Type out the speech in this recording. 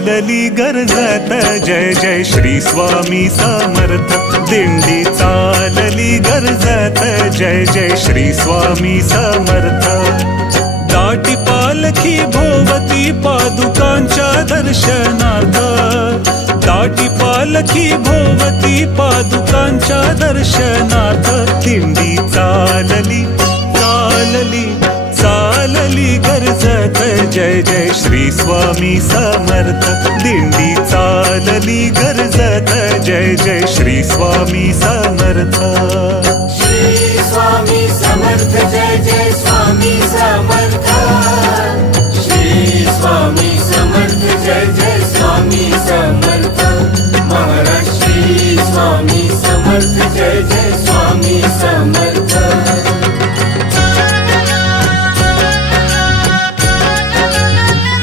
चालली गर्जत, जय जय श्री स्वामी समर्थ. दिंडी चालली गर्जत, जय जय श्री स्वामी समर्थ. दाटी पालखी भोवती पादुकांच्या दर्शनार्थ, दाटी पालखी भोवती पादुकांच्या दर्शनार्थ. दिंडी चालली चालली चालली गर्जत, जय जय श्री स्वामी समर्थ. दिंडी चालली गर्जत, जय जय श्री स्वामी समर्थ. श्री स्वामी समर्थ, जय जय स्वामी समर्थ.